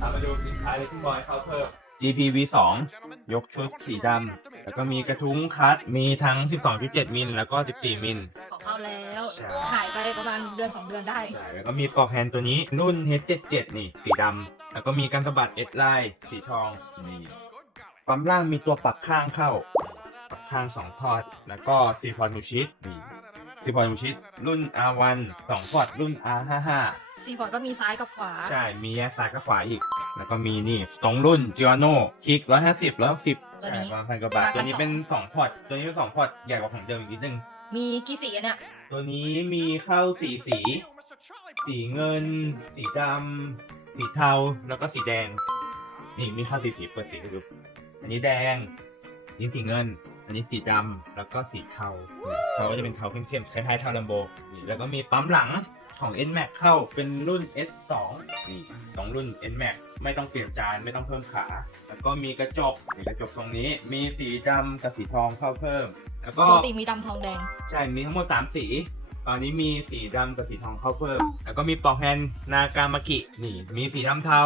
เอามาดูสินค้าที่พี่บอยเขาเพิ่ม GPV 2ยกชุดสีดำ แล้วก็มีกระทุ้งคัด มีทั้ง 12.7 มิล แล้วก็ 14 มิล ของเขาแล้วใช่ หายไปประมาณเดือนสองเดือนได้ ใช่แล้วก็มีปลอกแฮนด์ตัวนี้รุ่น H77 นี่ สีดำ แล้วก็มีการสะบัดเอ็ดไลน์สีทอง นี่ ปั๊มล่างมีตัวปรับข้างเข้าปรับข้าง 2 พอร์ต แล้วก็4พอร์ตมูชิดนี่4พอร์ตมูชิด รุ่น R1 2พอร์ตรุ่น R55 ซีพอร์ตก็มีซ้ายกับขวา ใช่ มีแยกซ้ายกับขวาอีก แล้วก็มีนี่สองรุ่น g i o n o คลิกร้อยห้าสิบร้อยหกสิบตัวใช่นี้ ประมาณพันกว่าบาทราคาตัวนี้สองเป็นสองพอร์ต ตัวนี้เป็นสองพอร์ตใหญ่กว่าของเดิมอีกนิดนึง มีกี่สีอะเนี่ย ตัวนี้มีเข้าสีสี สีเงิน สีดำ สีเทา แล้วก็สีแดง นี่มีเข้าสีสีเปิดสีให้ดูอันนี้แดงนี่สีเงิน อันนี้สีดำแล้วก็สีเทาเทาก็จะเป็นเทาเข้มๆคล้ายๆเทาลัมโบนี่แล้วก็มีปั๊มหลัง ของ N Max เข้าเป็นรุ่น S2 นี่สองรุ่น N Max ไม่ต้องเปลี่ยนจานไม่ต้องเพิ่มขา แล้วก็มีกระจกนี่กระจกตรงนี้ มีสีดำกับสีทองเข้าเพิ่ม แล้วก็ปกติมีดำทองแดง ใช่มีทั้งหมด 3 สี ตอนนี้มีสีดำกับสีทองเข้าเพิ่ม แล้วก็มีปลอกแฮนด์นากามากินี่ มีสีดำเทา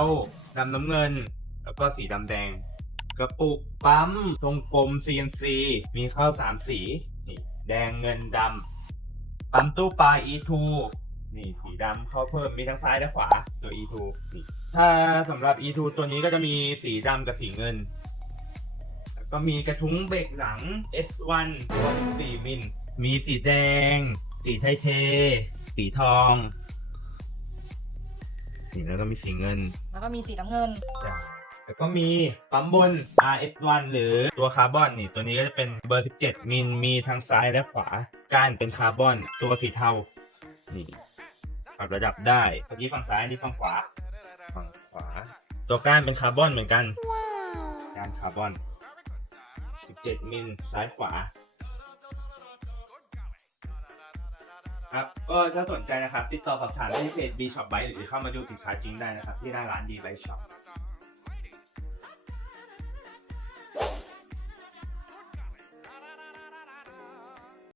ดำน้ำเงิน แล้วก็สีดำแดง กระปุกปั๊มทรงกลม CNC มีเข้า 3 สีนี่แดงเงินดำปั๊มตู้ปลา E2 นี่สีดำเข้าเพิ่มมีทั้งซ้ายและขวาตัว E2 นี่ถ้าสำหรับ E2 ตัวนี้ก็จะมีสีดำกับสีเงิน แล้วก็มีกระทุ้งเบรกหลัง S1 ตัว4มิลมีสีแดง สีไทเท สีทองนี่แล้วก็มีสีเงิน แล้วก็มีสีน้ำเงินจ้ะแล้วก็มีปั๊มบน RS1 หรือตัวคาร์บอนนี่ ตัวนี้ก็จะเป็นเบอร์ 17 มิลมีทั้งซ้ายและขวาก้านเป็นคาร์บอน ตัวสีเทานี่ ปรับระดับได้เมื่อกี้ฝั่งซ้ายอันนี้ฝั่งขวา ฝั่งขวา ตัวก้านเป็นคาร์บอนเหมือนกันก้านคาร์บอน 17 มิลซ้ายขวา ครับก็ถ้าสนใจนะครับ ติดต่อสอบถามที่เพจ B Shop Bike หรือเข้ามาดูสินค้าจริงได้นะครับ ที่หน้าร้าน D Bike Shop